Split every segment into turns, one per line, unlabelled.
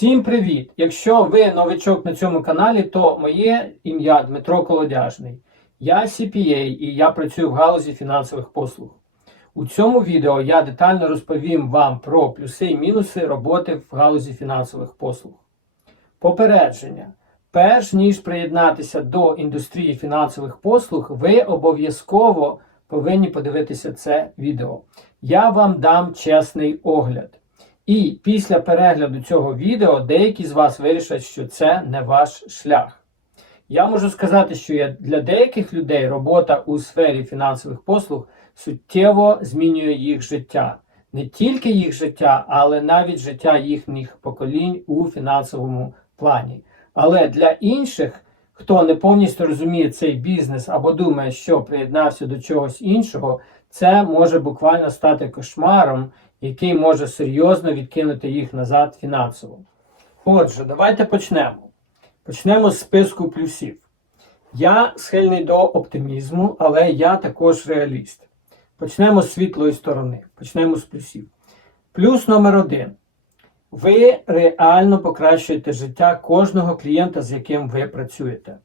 Всім привіт! Якщо ви новичок на цьому каналі, то моє ім'я Дмитро Колодяжний. Я CPA і я працюю в галузі фінансових послуг. У цьому відео я детально розповім вам про плюси і мінуси роботи в галузі фінансових послуг. Попередження. Перш ніж приєднатися до індустрії фінансових послуг, ви обов'язково повинні подивитися це відео. Я вам дам чесний огляд. І після перегляду цього відео деякі з вас вирішать, що це не ваш шлях. Я можу сказати, що для деяких людей робота у сфері фінансових послуг суттєво змінює їх життя. Не тільки їх життя, але навіть життя їхніх поколінь у фінансовому плані. Але для інших, хто не повністю розуміє цей бізнес або думає, що приєднався до чогось іншого, це може буквально стати кошмаром, який може серйозно відкинути їх назад фінансово. Отже, давайте почнемо. Почнемо з списку плюсів. Я схильний до оптимізму, але я також реаліст. Почнемо з світлої сторони. Почнемо з плюсів. Плюс номер один. Ви реально покращуєте життя кожного клієнта, з яким ви працюєте.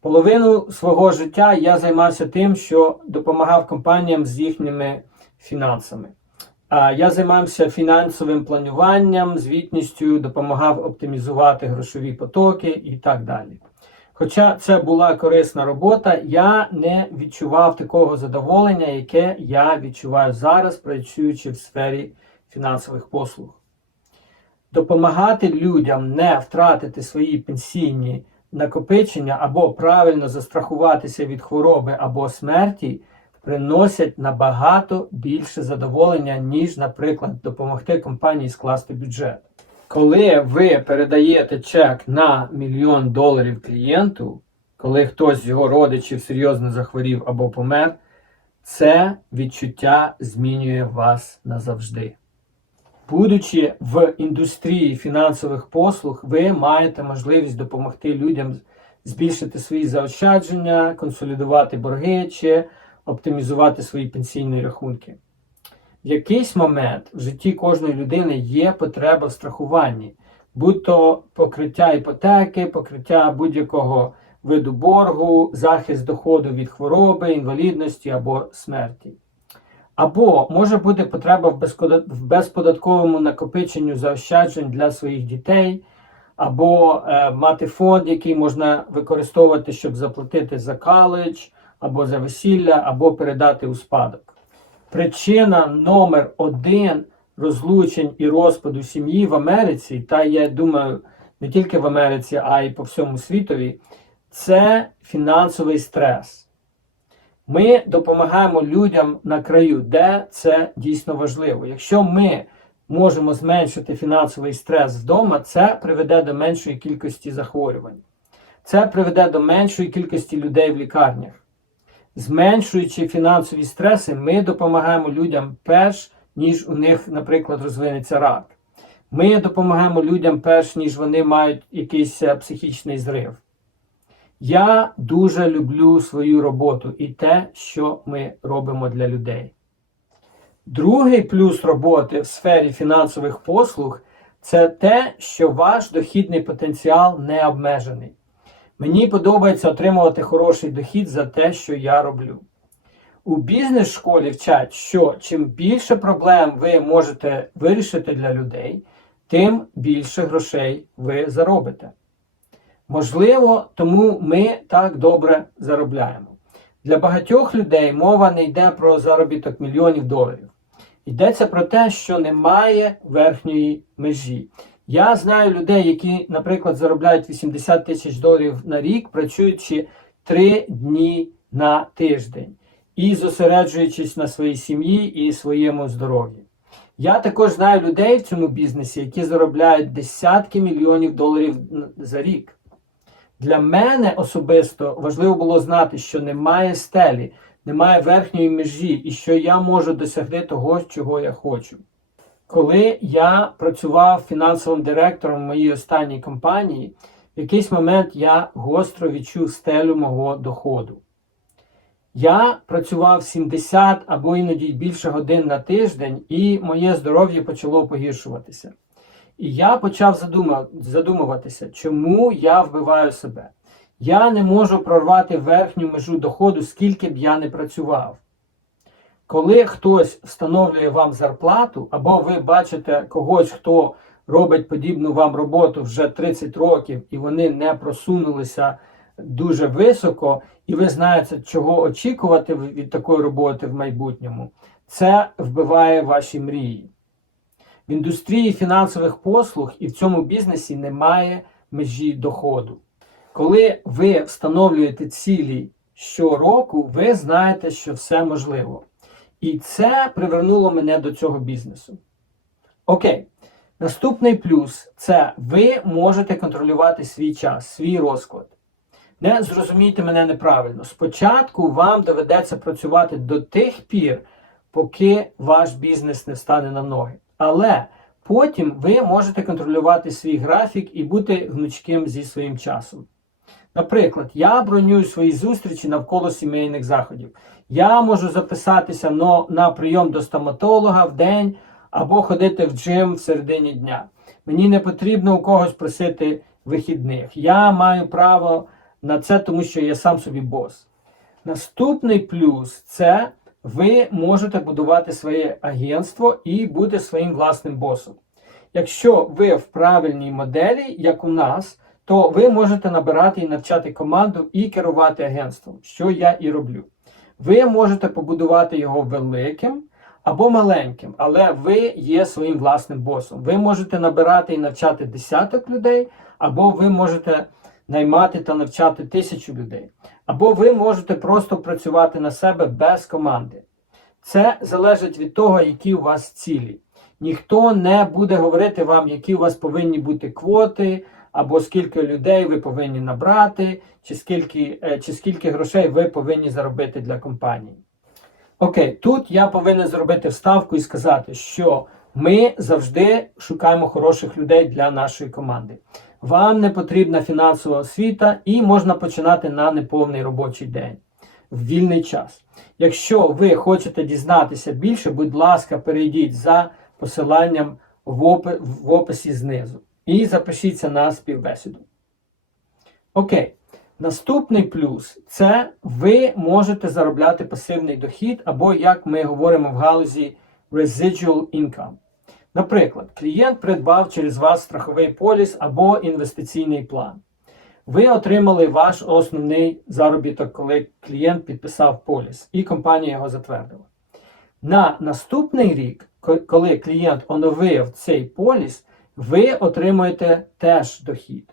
Половину свого життя я займався тим, що допомагав компаніям з їхніми фінансами. Я займався фінансовим плануванням, звітністю, допомагав оптимізувати грошові потоки і так далі. Хоча це була корисна робота, я не відчував такого задоволення, яке я відчуваю зараз, працюючи в сфері фінансових послуг. Допомагати людям не втратити свої пенсійні накопичення або правильно застрахуватися від хвороби або смерті приносять набагато більше задоволення, ніж, наприклад, допомогти компанії скласти бюджет. Коли ви передаєте чек на мільйон доларів клієнту, коли хтось з його родичів серйозно захворів або помер, це відчуття змінює вас назавжди. Будучи в індустрії фінансових послуг, ви маєте можливість допомогти людям збільшити свої заощадження, консолідувати борги чи оптимізувати свої пенсійні рахунки. В якийсь момент в житті кожної людини є потреба в страхуванні, будь-то покриття іпотеки, покриття будь-якого виду боргу, захист доходу від хвороби, інвалідності або смерті. Або може бути потреба в безподатковому накопиченню заощаджень для своїх дітей, або е, мати фонд, який можна використовувати, щоб заплатити за коледж, або за весілля, або передати у спадок. Причина номер один розлучень і розпаду сім'ї в Америці, та я думаю, не тільки в Америці, а й по всьому світові, це фінансовий стрес. Ми допомагаємо людям на краю, де це дійсно важливо. Якщо ми можемо зменшити фінансовий стрес вдома, це приведе до меншої кількості захворювань. Це приведе до меншої кількості людей в лікарнях. Зменшуючи фінансові стреси, ми допомагаємо людям перш, ніж у них, наприклад, розвинеться рак. Ми допомагаємо людям перш, ніж вони мають якийсь е, психічний зрив. Я дуже люблю свою роботу і те, що ми робимо для людей. Другий плюс роботи в сфері фінансових послуг це те, що ваш дохідний потенціал не обмежений. Мені подобається отримувати хороший дохід за те, що я роблю. У бізнес-школі вчать, що чим більше проблем ви можете вирішити для людей, тим більше грошей ви заробите. Можливо, тому ми так добре заробляємо. Для багатьох людей мова не йде про заробіток мільйонів доларів. Йдеться про те, що немає верхньої межі. Я знаю людей, які, наприклад, заробляють 80 тисяч доларів на рік, працюючи 3 дні на тиждень і зосереджуючись на своїй сім'ї і своєму здоров'ї. Я також знаю людей в цьому бізнесі, які заробляють десятки мільйонів доларів за рік. Для мене особисто важливо було знати, що немає стелі, немає верхньої межі і що я можу досягти того, чого я хочу. Коли я працював фінансовим директором в моїй останній компанії, в якийсь момент я гостро відчув стелю мого доходу. Я працював 70 або іноді більше годин на тиждень, і моє здоров'я почало погіршуватися. І я почав задумуватися, чому я вбиваю себе. Я не можу прорвати верхню межу доходу, скільки б я не працював. Коли хтось встановлює вам зарплату, або ви бачите когось, хто робить подібну вам роботу вже 30 років, і вони не просунулися дуже високо, і ви знаєте, чого очікувати від такої роботи в майбутньому, це вбиває ваші мрії. В індустрії фінансових послуг і в цьому бізнесі немає межі доходу. Коли ви встановлюєте цілі щороку, ви знаєте, що все можливо. І це привернуло мене до цього бізнесу. Окей. Наступний плюс це ви можете контролювати свій час, свій розклад. Не зрозумійте мене неправильно. Спочатку вам доведеться працювати до тих пір, поки ваш бізнес не встане на ноги. Але потім ви можете контролювати свій графік і бути гнучким зі своїм часом. Наприклад, я бронюю свої зустрічі навколо сімейних заходів. Я можу записатися на прийом до стоматолога в день або ходити в джим в середині дня. Мені не потрібно у когось просити вихідних. Я маю право на це, тому що я сам собі бос. Наступний плюс це ви можете будувати своє агентство і бути своїм власним босом. Якщо ви в правильній моделі, як у нас, то ви можете набирати і навчати команду і керувати агентством, що я і роблю. Ви можете побудувати його великим або маленьким, але ви є своїм власним босом. Ви можете набирати і навчати десяток людей, або ви можете наймати та навчати тисячу людей, або ви можете просто працювати на себе без команди. Це залежить від того, які у вас цілі. Ніхто не буде говорити вам, які у вас повинні бути квоти, або скільки людей ви повинні набрати, чи скільки, е, чи скільки грошей ви повинні заробити для компанії. Окей, тут я повинен зробити вставку і сказати, що ми завжди шукаємо хороших людей для нашої команди. Вам не потрібна фінансова освіта і можна починати на неповний робочий день в вільний час. Якщо ви хочете дізнатися більше, будь ласка, перейдіть за посиланням в описі знизу і запишіться на співбесіду. Окей. Наступний плюс це ви можете заробляти пасивний дохід, або, як ми говоримо в галузі, residual income. Наприклад, клієнт придбав через вас страховий поліс або інвестиційний план. Ви отримали ваш основний заробіток, коли клієнт підписав поліс, і компанія його затвердила. На наступний рік, коли клієнт оновив цей поліс, ви отримуєте теж дохід.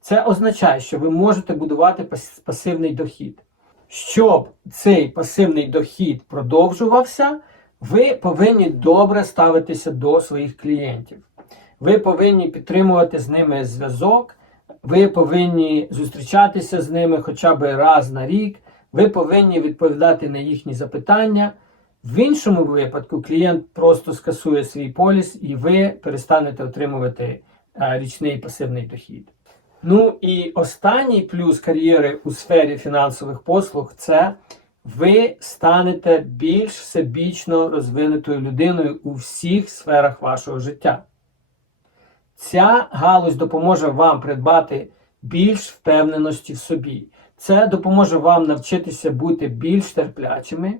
Це означає, що ви можете будувати пас- пасивний дохід. Щоб цей пасивний дохід продовжувався, ви повинні добре ставитися до своїх клієнтів. Ви повинні підтримувати з ними зв'язок, ви повинні зустрічатися з ними хоча б раз на рік, ви повинні відповідати на їхні запитання. В іншому випадку клієнт просто скасує свій поліс і ви перестанете отримувати е, річний пасивний дохід. Ну і останній плюс кар'єри у сфері фінансових послуг це ви станете більш всебічно розвинутою людиною у всіх сферах вашого життя. Ця галузь допоможе вам придбати більш впевненості в собі. Це допоможе вам навчитися бути більш терплячими,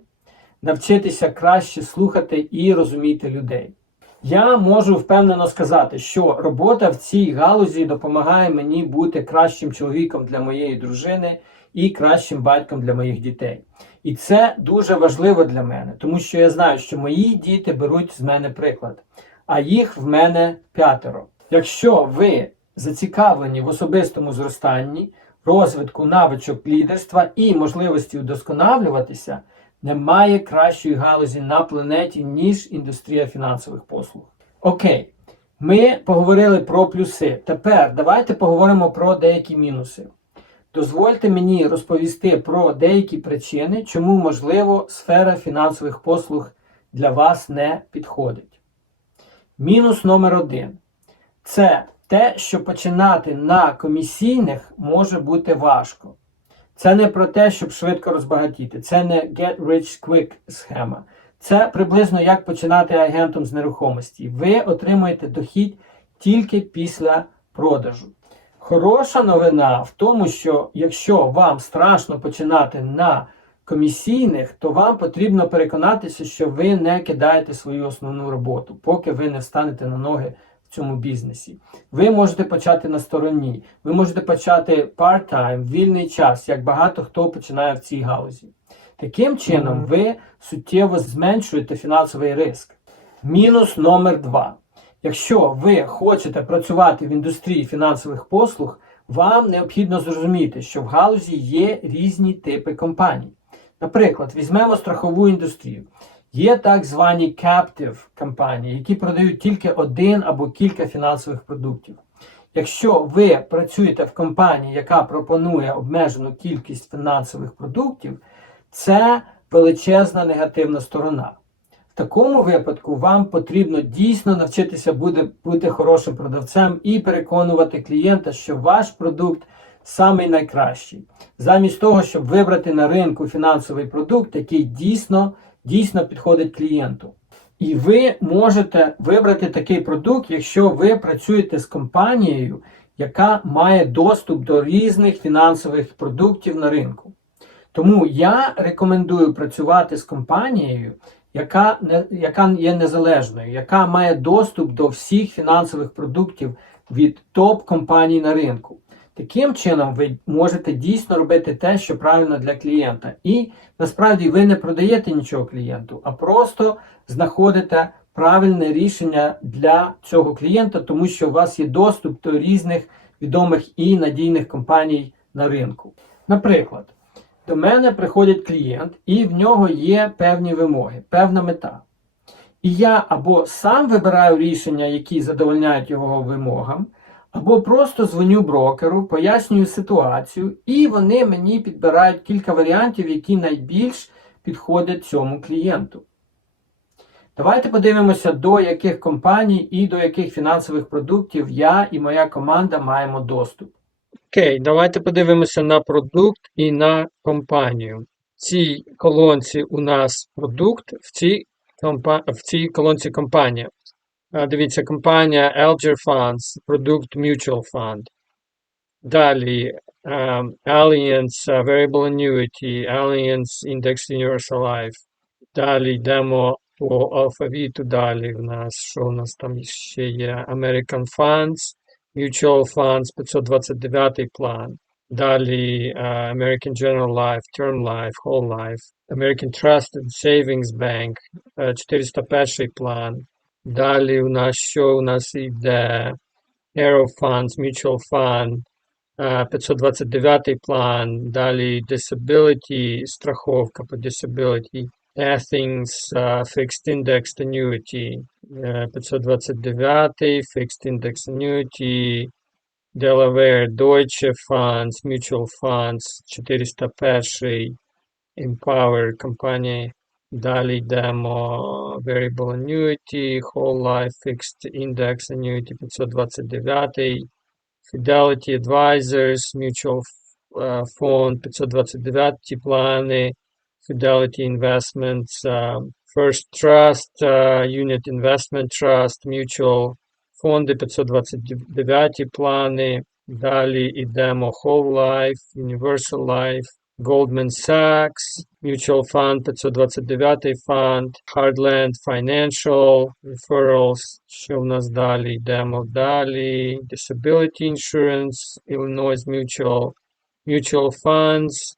навчитися краще слухати і розуміти людей. Я можу впевнено сказати, що робота в цій галузі допомагає мені бути кращим чоловіком для моєї дружини і кращим батьком для моїх дітей. І це дуже важливо для мене, тому що я знаю, що мої діти беруть з мене приклад, а їх в мене п'ятеро. Якщо ви зацікавлені в особистому зростанні, розвитку навичок лідерства і можливості удосконалюватися, немає кращої галузі на планеті, ніж індустрія фінансових послуг. Окей, ми поговорили про плюси. Тепер давайте поговоримо про деякі мінуси. Дозвольте мені розповісти про деякі причини, чому, можливо, сфера фінансових послуг для вас не підходить. Мінус номер один це те, що починати на комісійних може бути важко. Це не про те, щоб швидко розбагатіти. Це не get rich quick схема. Це приблизно як починати агентом з нерухомості. Ви отримуєте дохід тільки після продажу. Хороша новина в тому, що якщо вам страшно починати на комісійних, то вам потрібно переконатися, що ви не кидаєте свою основну роботу, поки ви не встанете на ноги в цьому бізнесі. Ви можете почати на стороні, ви можете почати part-time, вільний час, як багато хто починає в цій галузі. Таким чином, ви суттєво зменшуєте фінансовий риск. Мінус номер два. Якщо ви хочете працювати в індустрії фінансових послуг, вам необхідно зрозуміти, що в галузі є різні типи компаній. Наприклад, візьмемо страхову індустрію. Є так звані captive компанії, які продають тільки один або кілька фінансових продуктів. Якщо ви працюєте в компанії, яка пропонує обмежену кількість фінансових продуктів, це величезна негативна сторона. В такому випадку вам потрібно дійсно навчитися бути, бути хорошим продавцем і переконувати клієнта, що ваш продукт самий найкращий, замість того, щоб вибрати на ринку фінансовий продукт, який дійсно, дійсно підходить клієнту. І ви можете вибрати такий продукт, якщо ви працюєте з компанією, яка має доступ до різних фінансових продуктів на ринку. Тому я рекомендую працювати з компанією, яка, не, яка є незалежною, яка має доступ до всіх фінансових продуктів від топ-компаній на ринку. Таким чином, ви можете дійсно робити те, що правильно для клієнта. І насправді ви не продаєте нічого клієнту, а просто знаходите правильне рішення для цього клієнта, тому що у вас є доступ до різних відомих і надійних компаній на ринку. Наприклад, до мене приходить клієнт, і в нього є певні вимоги, певна мета. І я або сам вибираю рішення, які задовольняють його вимогам, або просто дзвоню брокеру, пояснюю ситуацію, і вони мені підбирають кілька варіантів, які найбільш підходять цьому клієнту. Давайте подивимося, до яких компаній і до яких фінансових продуктів я і моя команда маємо доступ.
Окей, давайте подивимося на продукт і на компанію. В цій колонці у нас продукт, в цій, в цій колонці компанія. А, Дивіться, компанія Alger Funds, продукт Mutual Fund. Далі ем, Allianz uh, Variable Annuity, Allianz Index Universal Life. Далі йдемо по алфавіту. Далі в нас, що у нас там ще є? American Funds, Mutual Funds, 529 план. Далі uh, American General Life, Term Life, Whole Life, American Trust and Savings Bank, е, 401 план. Далі у нас що у нас йде? Aero Funds, Mutual Fund, е, 529 план. Далі Disability, страховка по Disability. Athens uh, Fixed Indexed Annuity uh, 529, Fixed Index Annuity, Delaware Deutsche Funds, Mutual Funds 401, Empower компанії. Далі йдемо Variable Annuity, Whole Life Fixed Index Annuity 529, Fidelity Advisors, Mutual uh, Fund 529 плани. Fidelity Investments, uh, First Trust, uh, Unit Investment Trust, Mutual фонди 529 плани. Далі йдемо Whole Life, Universal Life, Goldman Sachs, Mutual Fund 529 фонд, Hardland Financial, Referrals. Що в нас далі? Йдемо далі. Disability Insurance, Illinois Mutual, Mutual Funds,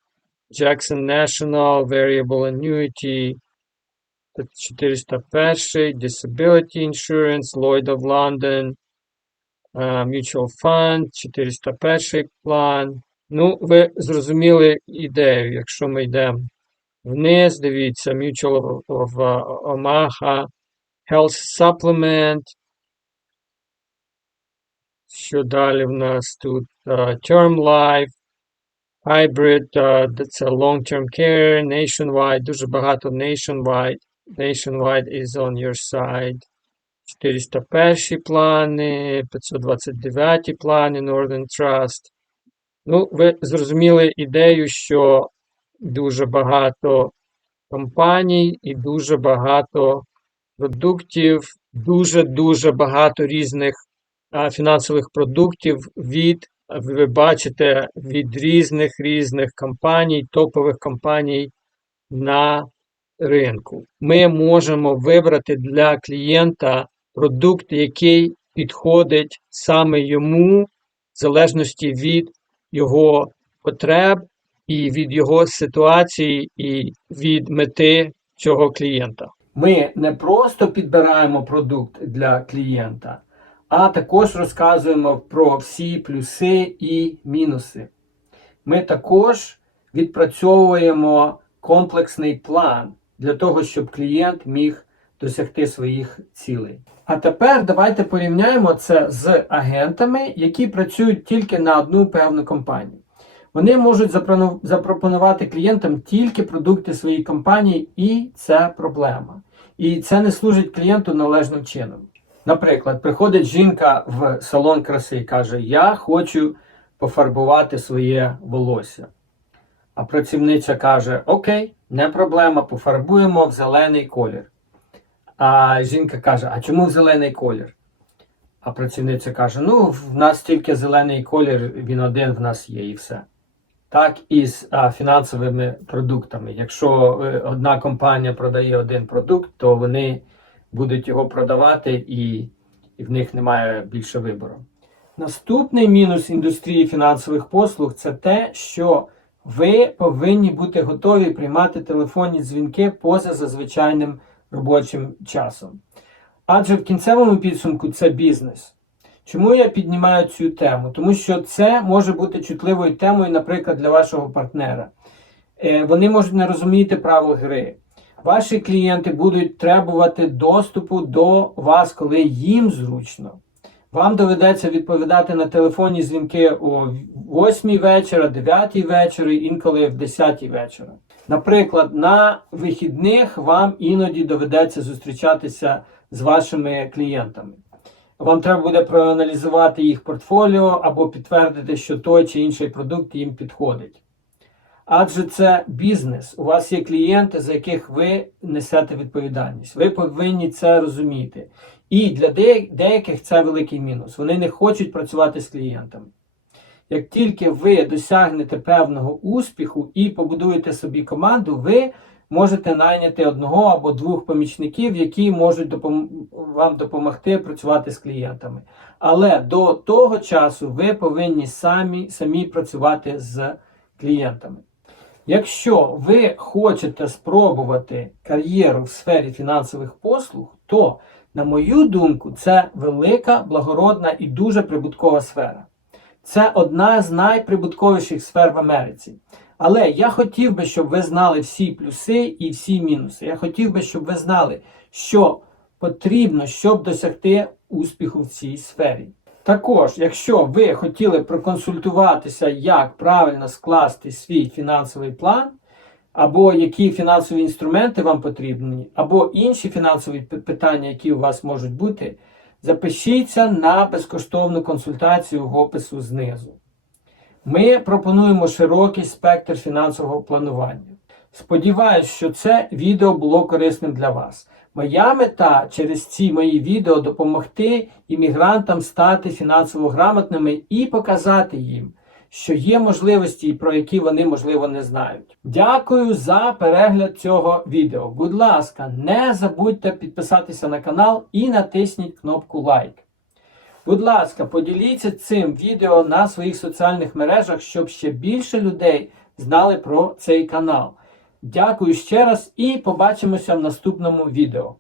Jackson National, Variable Annuity, 401, Disability Insurance, Lloyd of London, uh, Mutual Fund, 401 план. Ну, ви зрозуміли ідею. Якщо ми йдемо вниз, дивіться, Mutual of uh, Omaha, Health Supplement. Що далі в нас тут? Uh, Term Life, Hybrid, uh, це long-term care, Nationwide, дуже багато Nationwide. Nationwide is on your side. 401 плани, 529 плани Northern Trust. Ну, ви зрозуміли ідею, що дуже багато компаній і дуже багато продуктів, дуже-дуже багато різних а, фінансових продуктів від, ви бачите, від різних різних компаній, топових компаній на ринку. Ми можемо вибрати для клієнта продукт, який підходить саме йому, в залежності від його потреб і від його ситуації, і від мети цього клієнта.
Ми не просто підбираємо продукт для клієнта, а також розказуємо про всі плюси і мінуси. Ми також відпрацьовуємо комплексний план для того, щоб клієнт міг досягти своїх цілей. А тепер давайте порівняємо це з агентами, які працюють тільки на одну певну компанію. Вони можуть запропонувати клієнтам тільки продукти своєї компанії, і це проблема. І це не служить клієнту належним чином. Наприклад, приходить жінка в салон краси і каже: Я хочу пофарбувати своє волосся. А працівниця каже: Окей, не проблема, пофарбуємо в зелений колір. А жінка каже: А чому зелений колір? А працівниця каже: Ну, в нас тільки зелений колір, він один в нас є, і все. Так і з а, фінансовими продуктами. Якщо е, одна компанія продає один продукт, то вони будуть його продавати і, і в них немає більше вибору. Наступний мінус індустрії фінансових послуг це те, що ви повинні бути готові приймати телефонні дзвінки поза зазвичайним робочим часом. Адже в кінцевому підсумку це бізнес. Чому я піднімаю цю тему? Тому що це може бути чутливою темою, наприклад, для вашого партнера. Е, Вони можуть не розуміти правил гри. Ваші клієнти будуть требувати доступу до вас, коли їм зручно. Вам доведеться відповідати на телефонні дзвінки о 8 вечора, 9 вечора, інколи в 10 вечора. Наприклад, на вихідних вам іноді доведеться зустрічатися з вашими клієнтами. Вам треба буде проаналізувати їх портфоліо або підтвердити, що той чи інший продукт їм підходить. Адже це бізнес. У вас є клієнти, за яких ви несете відповідальність. Ви повинні це розуміти. І для деяких це великий мінус. Вони не хочуть працювати з клієнтами. Як тільки ви досягнете певного успіху і побудуєте собі команду, ви можете найняти одного або двох помічників, які можуть допом- вам допомогти працювати з клієнтами. Але до того часу ви повинні самі, самі працювати з клієнтами. Якщо ви хочете спробувати кар'єру в сфері фінансових послуг, то, на мою думку, це велика, благородна і дуже прибуткова сфера. Це одна з найприбутковіших сфер в Америці. Але я хотів би, щоб ви знали всі плюси і всі мінуси. Я хотів би, щоб ви знали, що потрібно, щоб досягти успіху в цій сфері. Також, якщо ви хотіли проконсультуватися, як правильно скласти свій фінансовий план, або які фінансові інструменти вам потрібні, або інші фінансові питання, які у вас можуть бути, запишіться на безкоштовну консультацію в опису знизу. Ми пропонуємо широкий спектр фінансового планування. Сподіваюсь, що це відео було корисним для вас. Моя мета через ці мої відео допомогти іммігрантам стати фінансово грамотними і показати їм, що є можливості, про які вони можливо не знають. Дякую за перегляд цього відео. Будь ласка, не забудьте підписатися на канал і натисніть кнопку лайк. Будь ласка, поділіться цим відео на своїх соціальних мережах, щоб ще більше людей знали про цей канал. Дякую ще раз і побачимося в наступному відео.